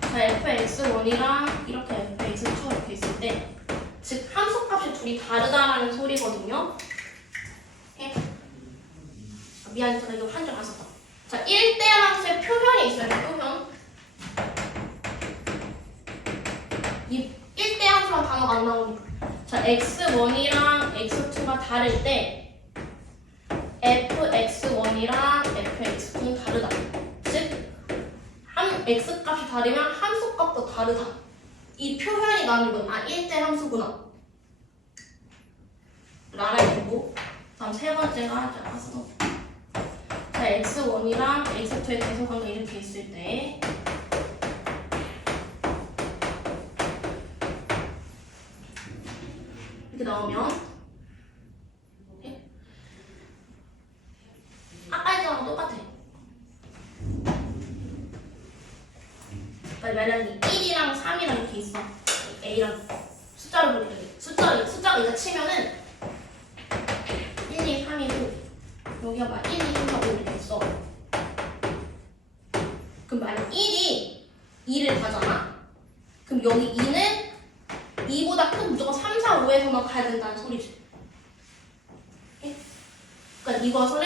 자 fx1이랑 이렇게 fx2 이렇게 있을 때 즉 함수값이 둘이 다르다라는 소리거든요. 네? 미안해, 제가 이거 한 줄 안 썼다. 자, 1대 함수의 표현이 있어요. 표현. 이 1대 함수랑 단어가 안 나오니까. 자, x1이랑 x2가 다를 때 fx1이랑 fx2는 다르다. 즉, x 값이 다르면 함수 값도 다르다. 이 표현이 나오는 건 1대 함수구나. 라를 보고 다음 세 번째가 자, x1이랑 x2의 대소관계 이렇게 있을 때 이렇게 나오면 아까 했던 거랑 똑같아. 만약에 1이랑 3이랑 이렇게 있어. A랑 숫자로 보기를 숫자가 이거 치면은 1, 2, 3이고 여기가 막 1, 2, 3, 4, 5 이렇게 있어. 그럼 만약 1이 2를 가잖아. 그럼 여기 2는 2보다 큰 무조건 3, 4, 5에서만 가야 된다는 소리지. 그러니까 이것은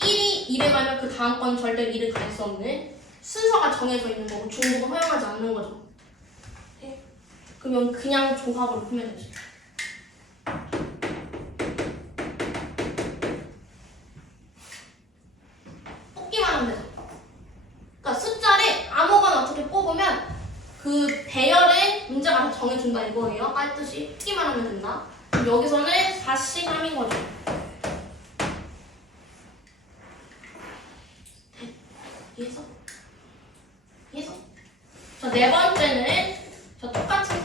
1이 2를 가면 그 다음 건 절대 2를 갈 수 없는 순서가 정해져 있는 거고 중복은 허용하지 않는 거죠. 네? 그러면 그냥 조합으로 풀면 되죠. 뽑기만 하면 되죠. 그러니까 숫자를 아무거나 어떻게 뽑으면 그 배열에 문제가 다 정해준다 이거예요. 아까 했듯이 뽑기만 하면 된다. 그럼 여기서는 4씩 3인 거죠. 네? 이해서? 자, 네 번째는 저 똑같은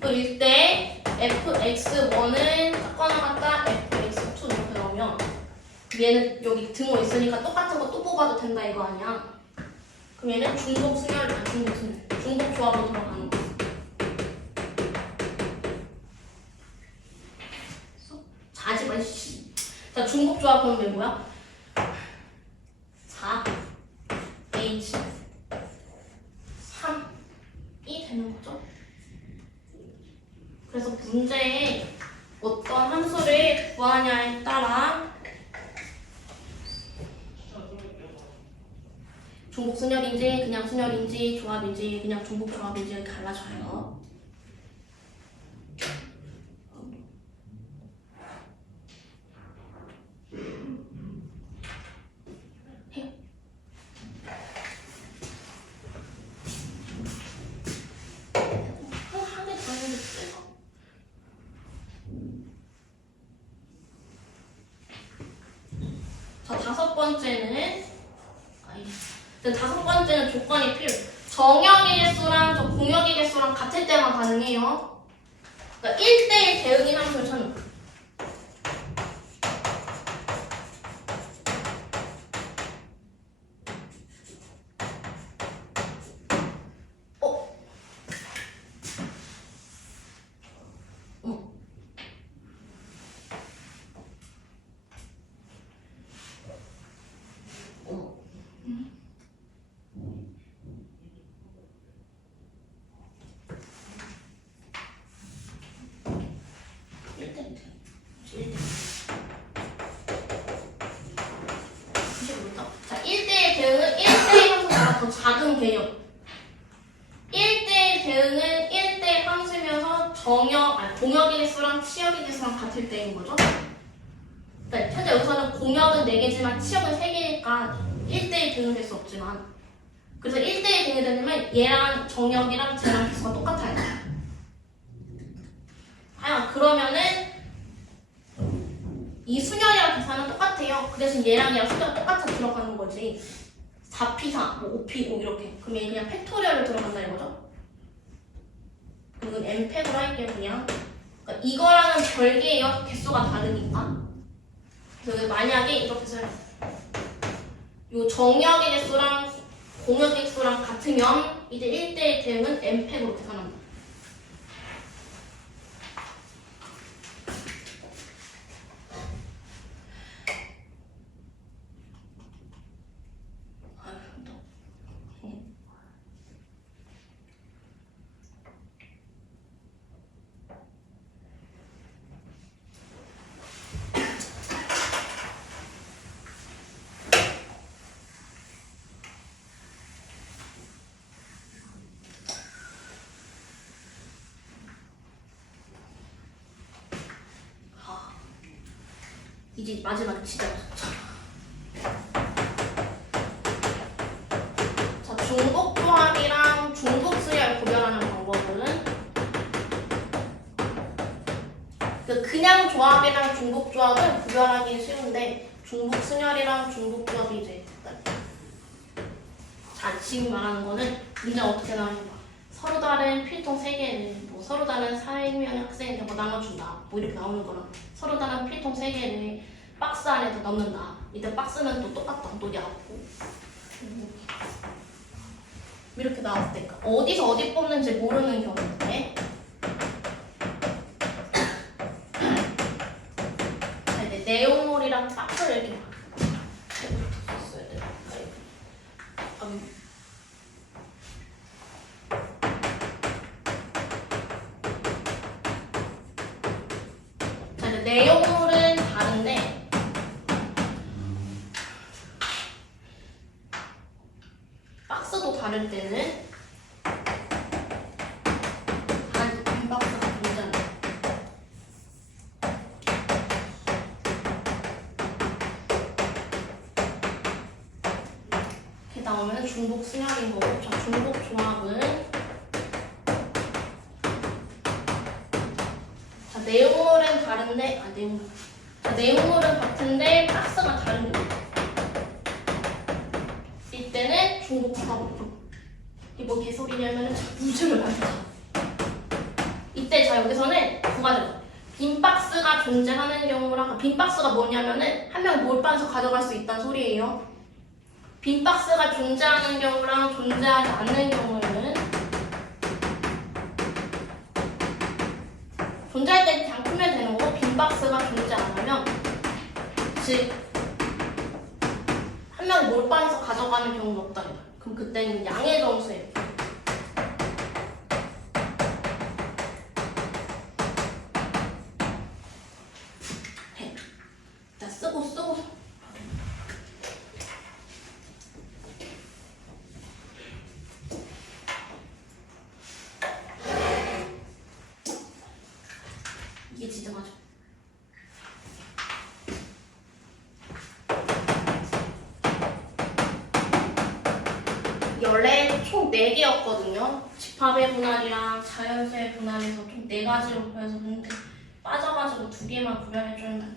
또 일대 fx1은 섞어나 같다 fx2 이렇게 나오면 얘는 여기 등호 있으니까 똑같은 거 또 뽑아도 된다 이거 아니야. 그럼 얘는 중복 순열, 중복 조합으로 들어가는 거. 자지 마. 자, 중복 조합 그럼 왜 뭐야? 4 H 3이 되는 거죠. 그래서 문제에 어떤 함수를 구하냐에 따라 중복 순열인지 그냥 순열인지 조합인지 그냥 중복 조합인지 달라져요. 자, 다섯 번째는 조건이 필요해. 정역의 개수랑 저 공역의 개수랑 같을 때만 가능해요. 그러니까 1대1 대응인 함수를 찾는 거야. 더 작은 개념. 1대1 대응은 1대1 함수면서 공역의 개수랑 치역의 개수랑 같을 때인 거죠. 그러니까 현재 여기서는 공역은 4개지만 치역은 3개니까 1대1 대응을 될 수 없지만, 그래서 1대1 대응이 되려면 얘랑 정역이랑 쟤랑 개수가 똑같아요. 그러면은 이 순열이랑 계산은 똑같아요. 그 대신 얘랑 수가 똑같아 들어가는 거지. 4p4, 뭐 5p5 이렇게. 그럼 얘 그냥 팩토리얼로 들어간다 이거죠? 그럼 n팩으로 할게요 그냥. 그러니까 이거랑은 별개예요. 개수가 다르니까. 그래서 만약에 이렇게 써요. 요 정역의 개수랑 공역의 개수랑 같으면 이제 1대1 대응은 n팩으로 계산합니다. 이제 마지막 진짜 무섭죠. 자, 중복 조합이랑 중복 수열 구별하는 방법은 그냥 조합이랑 중복 조합은 구별하기 쉬운데 중복 순열이랑 중복 조합이 이제 자, 지금 말하는 거는 문제 어떻게 나오냐. 서로 다른 필통 3개를 서로 다른 사회명 학생에게 나눠준다. 뭐 이렇게 나오는 거랑 서로 다른 필통 3개를 박스 안에다 넣는다. 이때 박스는 또 똑같다. 또 얇고. 이렇게 나왔을 때 어디서 어디 뽑는지 모르는 경우인데 자, 이제 네오놀이랑 박스를 이렇게 썼어야 돼. 자, 이제 내용물은 다른데 박스도 다를 때는 반 박스가 존재한다. 이렇게 나오면 중복 순열인 거고, 자, 중복 조합은 자, 내용물은 다른데 내용물은 같은데 박스가 다른 거예요. 이때는 중복 조합으로. 이게 뭐 개소리냐면은 무즘을 받자. 이때 자 여기서는 두 가지. 빈 박스가 존재하는 경우랑 빈 박스가 뭐냐면은 한 명 몰빵해서 가져갈 수 있다는 소리예요. 빈 박스가 존재하는 경우랑 존재하지 않는 경우에는 존재할 때 그냥 풀면 되는 거고 빈 박스가 존재 안 하면 즉 한 명이 몰빵해서 가져가는 경우는 없다. 그럼 그때는 양의 점수예요. 자, 쓰고 이게 진짜 맞아. 원래 총 4개였거든요. 집합의 분할이랑 자연수의 분할에서 총 4가지로 구해서 근데 빠져가지고 2개만 구별해주면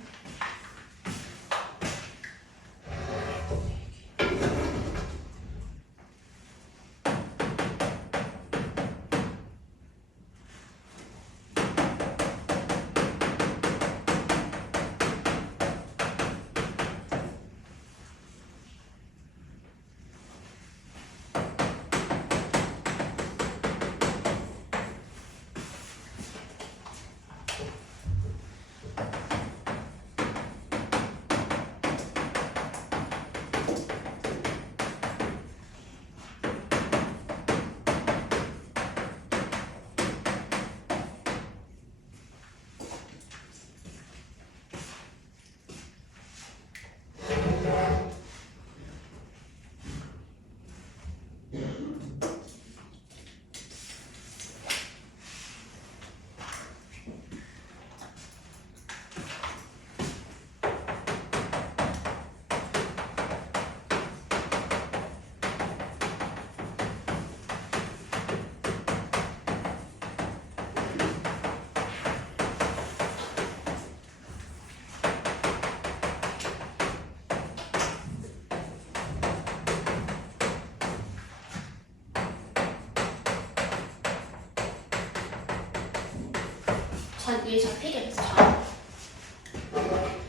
2개, 자 3개 됐어.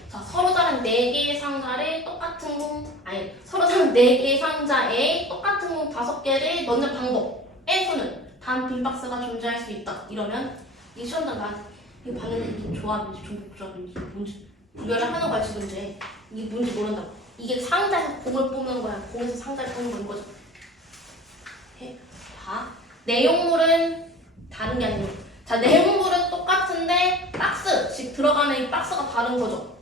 자, 서로 다른 4개의 상자를 똑같은 공, 아니, 서로 다른 4개의 상자에 똑같은 공 5개를 넣는 방법의 수는 단 빈박스가 존재할 수 있다. 이러면 이 시험장 나 이거 봤는데 이게 조합인지 중복조합인지 뭔지 구별을 하는 거야 지금 이제. 이게 뭔지 모른다고. 이게 상자에서 공을 뽑는 거야. 공에서 상자를 뽑는 거인 거죠. 오케이? 자, 내용물은 다른 게 아니고, 자, 내용물은 똑같은데 박스, 즉 들어가는 이 박스가 다른 거죠.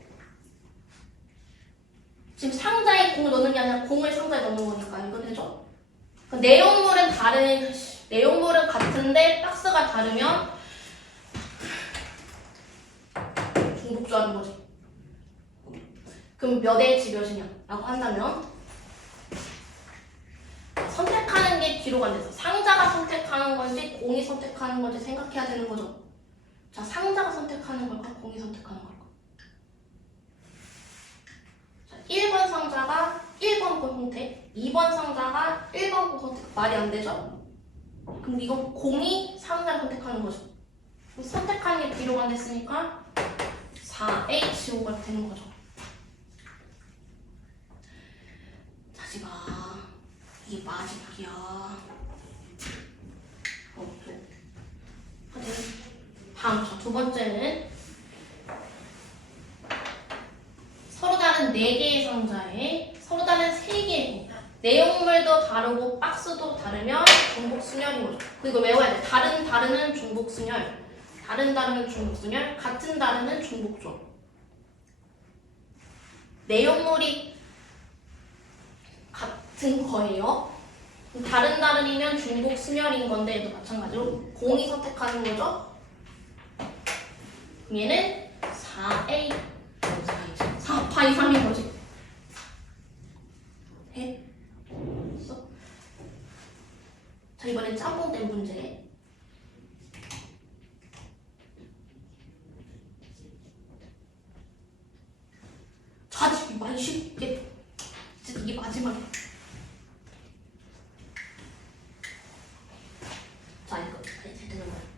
지금 상자에 공을 넣는 게 아니라 공을 상자에 넣는 거니까 이거 되죠? 내용물은 내용물은 같은데 박스가 다르면 중복조합인 거지. 그럼 몇 H 몇이냐 라고 한다면 선택하는 게 뒤로 간대서 상자가 선택하는 건지 공이 선택하는 건지 생각해야 되는 거죠. 자, 상자가 선택하는 걸까? 공이 선택하는 걸까? 자, 1번 상자가 1번 공 선택, 2번 상자가 1번 공 선택. 말이 안 되죠? 그럼 이건 공이 상자를 선택하는 거죠. 그럼 선택하는 게 뒤로 간댔으니까 4H5가 되는 거죠. 자지마, 이게 마지막이야. 다음, 두 번째는 서로 다른 4개의 상자에 서로 다른 3개의 내용물도 다르고 박스도 다르면 중복순열인 거죠. 그리고 외워야 돼. 다른은 중복순열, 다른은 중복순열, 같은 중복조합. 내용물이 같은 거예요. 다른이면 중복순열인 건데 얘도 마찬가지로 공이 선택하는 거죠. 얘는 4A 4파이 3인 거지. 해? 됐어? 자, 이번엔 짬뽕된 문제. 자, 지금 많이 쉽게. 진짜 이게 마지막이야. 자, 이거 이제 되는 거야.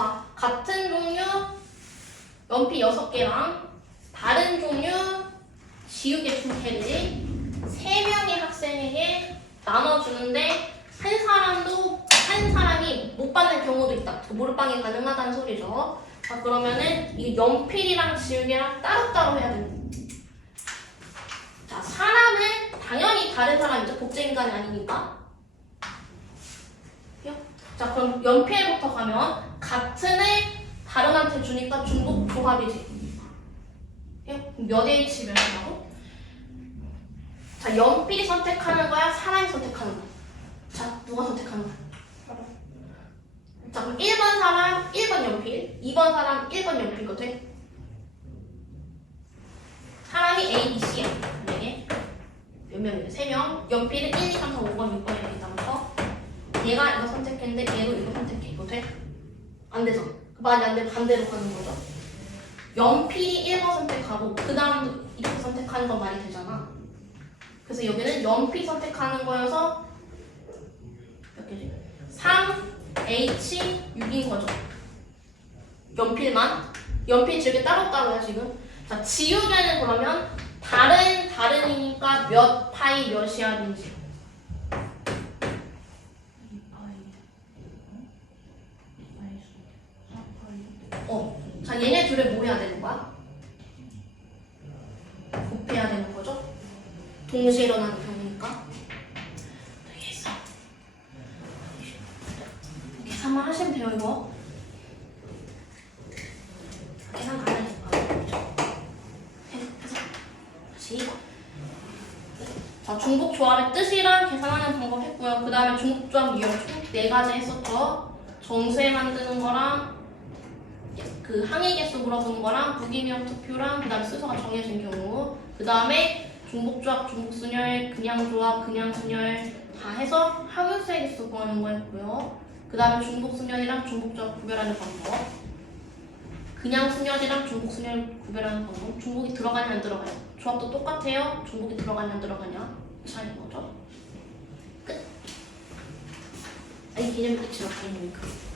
자, 같은 종류 연필 6개랑 다른 종류 지우개 2개를 3명의 학생에게 나눠주는데 한 사람이 못 받는 경우도 있다. 몰빵이 가능하다는 소리죠. 자, 그러면은 이 연필이랑 지우개랑 따로따로 해야 됩니다. 자, 사람은 당연히 다른 사람이죠. 복제인간이 아니니까. 자, 그럼 연필부터 가면 같은 애 다른한테 주니까 중복 조합이지. 몇 H 몇이라고? 자, 연필이 선택하는 거야? 사람이 선택하는 거야? 자, 누가 선택하는 거야? 자, 그럼 1번 사람 1번 연필, 2번 사람 1번 연필 이거 돼? 사람이 A, B, C야. 만약에 몇 명이래? 3명. 연필은 1, 2, 3, 4, 5번, 6번 이렇게 있다면서 얘가 이거 선택했는데 얘도 이거 선택해. 이거 돼? 안 되죠? 많이 안 되면 반대로 가는 거죠. 연필이 1번 선택하고 그 다음도 이렇게 선택하는 건 말이 되잖아. 그래서 여기는 연필 선택하는 거여서 몇 개지? 3H 6인 거죠. 연필만. 연필 지우개 따로따로야 지금. 자, 지우개는 그러면 다른이니까 몇 파이 몇이야 된지. 자, 얘네 둘을 뭐 해야 되는 거야? 곱해야 되는 거죠? 동시에 일어나는 경우니까. 되겠어. 계산만 하시면 돼요, 이거. 계산 가능해서 다시. 자, 중복조합의 뜻이랑 계산하는 방법 했고요. 그 다음에 중복조합 유형 총 4가지 했었죠. 정수에 만드는 거랑 그 항의 개수 물어보는 거랑 부기명 투표랑 그 다음에 순서가 정해진 경우, 그 다음에 중복조합, 중복순열, 그냥조합, 그냥순열 다 해서 함유수액에서 구하는 거였고요. 그 다음에 중복순열이랑 중복조합 구별하는 방법. 그냥순열이랑 중복순열 구별하는 방법. 중복이 들어가냐 안 들어가냐. 조합도 똑같아요. 중복이 들어가냐 안 들어가냐. 차이인 거죠. 끝. 이 개념이 끝이라 개념이니까.